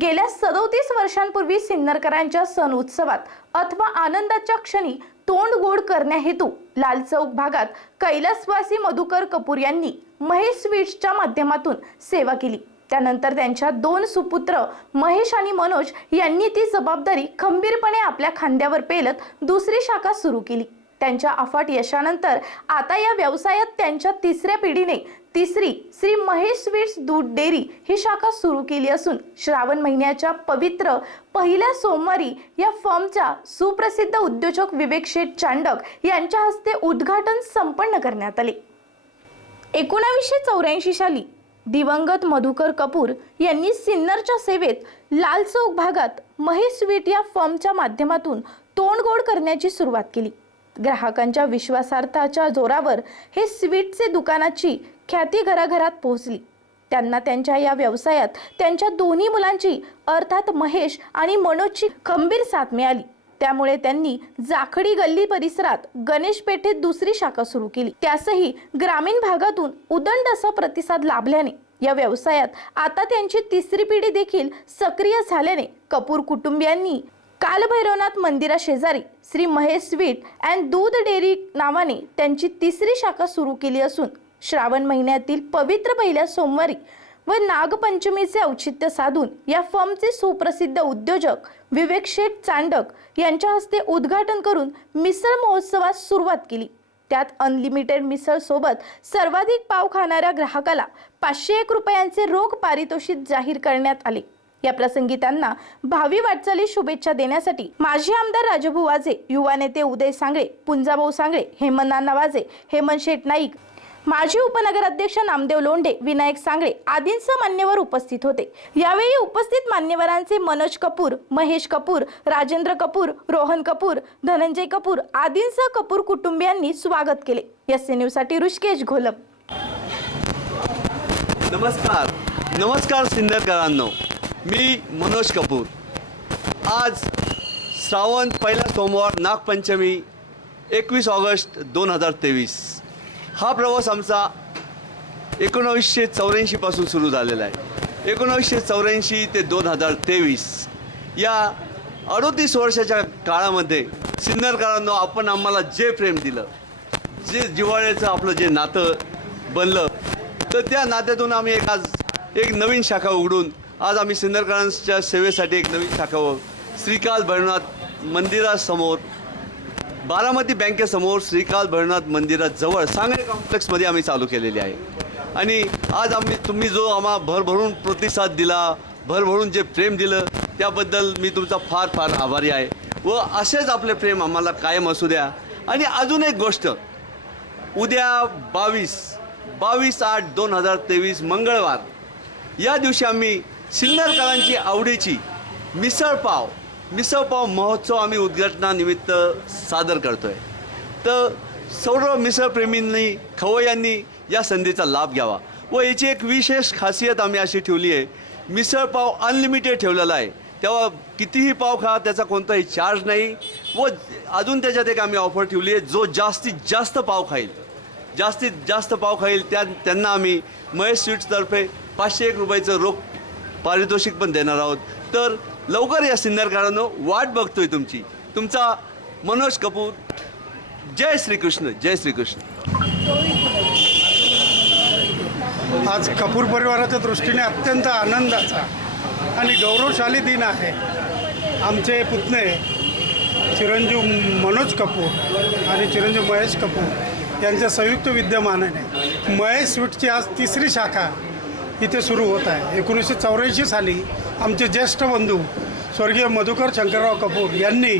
गेल्या सदोतीस वर्षांपूर्वी सिन्नरकरांच्या सण उत्सवात अथवा आनंदाच्या क्षणी तोंड गोड करण्याहेतू लाल चौक भागात कैलासवासी मधुकर कपूर यांनी महेश स्वीट्सच्या माध्यमातून सेवा केली. त्यानंतर त्यांच्या दोन सुपुत्र महेश आणि मनोज यांनी ती जबाबदारी खंबीरपणे आपल्या खांद्यावर पेलत दुसरी शाखा सुरू केली. त्यांच्या अफाट यशानंतर आता या व्यवसायात त्यांच्या तिसऱ्या पिढीने तिसरी श्री महेश स्वीट्स दूध डेअरी ही शाखा सुरू केली असून श्रावण महिन्याच्या पवित्र पहिल्या सोमवारी या फर्मच्या सुप्रसिद्ध उद्योजक विवेक शेठ चांडक यांच्या हस्ते उद्घाटन संपन्न करण्यात आले. एकोणावीसशे चौऱ्याऐंशी साली दिवंगत मधुकर कपूर यांनी सिन्नरच्या सेवेत लाल चौक भागात महेश स्वीट या फर्मच्या माध्यमातून तोंडगोड करण्याची सुरुवात केली. ग्राहकांच्या विश्वासार्थाच्या जोरावर हे स्वीटचे दुकानाची ख्याती घराघरात पोहोचली. त्यांना त्यांच्या या व्यवसायात त्यांच्या दोन्ही मुलांची अर्थात महेश आणि मनोजची खंबीर साथ मिळाली. त्यामुळे त्यांनी जाखडी गल्ली परिसरात गणेश पेठेत दुसरी शाखा सुरू केली. त्यासही ग्रामीण भागातून उदंड असा प्रतिसाद लाभल्याने या व्यवसायात आता त्यांची तिसरी पिढी देखील सक्रिय झाल्याने कपूर कुटुंबियांनी कालभैरवनाथ मंदिराशेजारी श्री महेश स्वीट अँड दूध डेअरी नावाने त्यांची तिसरी शाखा सुरू केली असून श्रावण महिन्यातील पवित्र पहिल्या सोमवारी व नागपंचमीचे औचित्य साधून या फर्मचे सुप्रसिद्ध उद्योजक विवेक शेठ चांडक यांच्या हस्ते उद्घाटन करून मिसळ महोत्सवास सुरुवात केली. त्यात अनलिमिटेड मिसळ सोबत सर्वाधिक पाव खाणाऱ्या ग्राहकाला पाचशे एक रुपयांचे रोख पारितोषिक जाहीर करण्यात आले. या प्रसंगी त्यांना भावी वाटचाली शुभेच्छा देण्यासाठी माजी आमदार राजभू वाजे युवा नेते उदय सांगळे पुंजाभाऊ सांगळे हेमंत नाना वाजे हेमंत शेठ नाईक माजी उपनगराध्यक्ष नामदेव लोंढे विनायक सांगळे आदींसह मान्यवर उपस्थित होते. यावेळी उपस्थित मान्यवरांचे मनोज कपूर महेश कपूर राजेंद्र कपूर रोहन कपूर धनंजय कपूर आदींसह कपूर कुटुंबियांनी स्वागत केले. एस न्यूजसाठी ऋषिकेश घोलप. नमस्कार. नमस्कार सिन्नरकरांनो मी मनोज कपूर. आज श्रावण पहिला सोमवार नागपंचमी एकवीस ऑगस्ट दोन हजार तेवीस. हा प्रवास आमचा एकोणावीसशे चौऱ्याऐंशीपासून सुरू झालेला आहे. एकोणावीसशे चौऱ्याऐंशी ते दोन हजार तेवीस. या अडोतीस वर्षाच्या काळामध्ये सिन्नरकरांनो आपण आम्हाला जे प्रेम दिलं जे जिव्हाळ्याचं आपलं जे नातं बनलं तर त्या नात्यातून आम्ही एक आज एक नवीन शाखा उघडून आज आम्ही सिन्नरकरांच्या सेवेसाठी एक नवीन शाखा श्रीकाल भैरवनाथ मंदिरासमोर बारामती बँकेसमोर श्रीकाल भैरवनाथ मंदिराजवळ सांगणे कॉम्प्लेक्समध्ये आम्ही चालू केलेली आहे. आणि आज आम्ही तुम्ही जो आम्हा भरभरून प्रतिसाद दिला भरभरून जे प्रेम दिलं त्याबद्दल मी तुमचा फार फार आभारी आहे. व असेच आपले प्रेम आम्हाला कायम असू द्या. आणि अजून एक गोष्ट उद्या बावीस बावीस आठ दोन हजार तेवीस मंगळवार या दिवशी आम्ही सिन्नरकरांची आवडीची मिसळपाव मिसळपाव महोत्सव आम्ही उद्घाटनानिमित्त सादर करतो आहे तर सर्व मिसळप्रेमींनी खवय्यांनी या संधीचा लाभ घ्यावा व याची एक विशेष खासियत आम्ही अशी ठेवली आहे मिसळपाव अनलिमिटेड ठेवलेला आहे. तेव्हा कितीही पाव खा त्याचा कोणताही चार्ज नाही व अजून त्याच्यात एक आम्ही ऑफर ठेवली आहे जो जास्तीत जास्त पाव खाईल. जास्तीत जास्त पाव खाईल त्या त्यांना आम्ही महेश स्वीट्सतर्फे पाचशे एक रुपयाचं रोख पारितोषिक पण देणार आहोत. तर लवकर या सिन्नरकारांनो वाट बघतोय तुमची. तुमचा मनोज कपूर जय श्रीकृष्ण जय श्रीकृष्ण. आज कपूर परिवाराच्या दृष्टीने अत्यंत आनंदाचा आणि गौरवशाली दिन आहे. आमचे पुतणे चिरंजीव मनोज कपूर आणि चिरंजीव महेश कपूर यांच्या संयुक्त विद्यमानाने महेश स्वीटची आज तिसरी शाखा इथे सुरू होत आहे. एकोणीसशे चौऱ्याऐंशी साली आमचे ज्येष्ठ बंधू स्वर्गीय मधुकर शंकरराव कपूर यांनी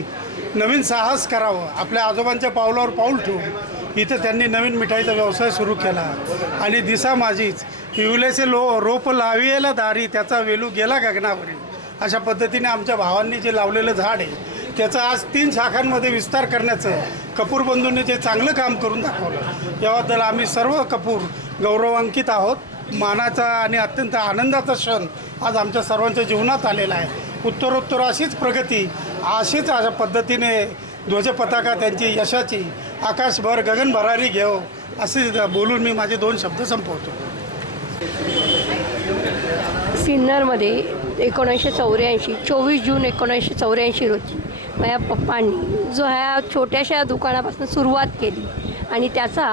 नवीन साहस करावं आपल्या आजोबांच्या पावलावर पाऊल ठेवून इथं त्यांनी नवीन मिठाईचा व्यवसाय सुरू केला. आणि दिसा माझीच विवलेचे लो रोप लावियला दारी त्याचा वेलू गेला गगनावरील अशा पद्धतीने आमच्या भावांनी जे लावलेलं झाड आहे त्याचा आज तीन शाखांमध्ये विस्तार करण्याचं कपूर बंधूंनी जे चांगलं काम करून दाखवलं याबद्दल आम्ही सर्व कपूर गौरवांकित आहोत. मानाचा आणि अत्यंत आनंदाचा क्षण आज आमच्या सर्वांच्या जीवनात आलेला आहे. उत्तरोत्तर अशीच प्रगती अशीच अशा पद्धतीने ध्वजपताका त्यांची यशाची आकाशभर गगन भरारी घेऊ असे बोलून मी माझे दोन शब्द संपवतो. सिन्नरमध्ये एकोणीसशे चौऱ्याऐंशी चोवीस जून एकोणीसशे चौऱ्याऐंशी रोजी माझ्या पप्पांनी जो ह्या छोट्याशा दुकानापासून सुरुवात केली आणि त्याचा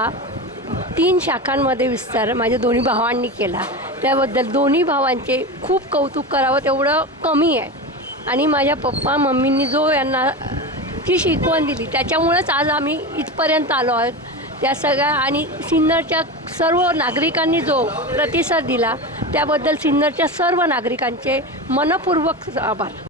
तीन शाखांमध्ये विस्तार माझ्या दोन्ही भावांनी केला. त्याबद्दल दोन्ही भावांचे खूप कौतुक करावं तेवढं कमी आहे. आणि माझ्या पप्पा मम्मींनी जो यांना ची शिकवण दिली त्याच्यामुळेच आज आम्ही इथपर्यंत आलो आहोत. त्या सगळ्या आणि सिन्नरच्या सर्व नागरिकांनी जो प्रतिसाद दिला त्याबद्दल सिन्नरच्या सर्व नागरिकांचे मनपूर्वक आभार.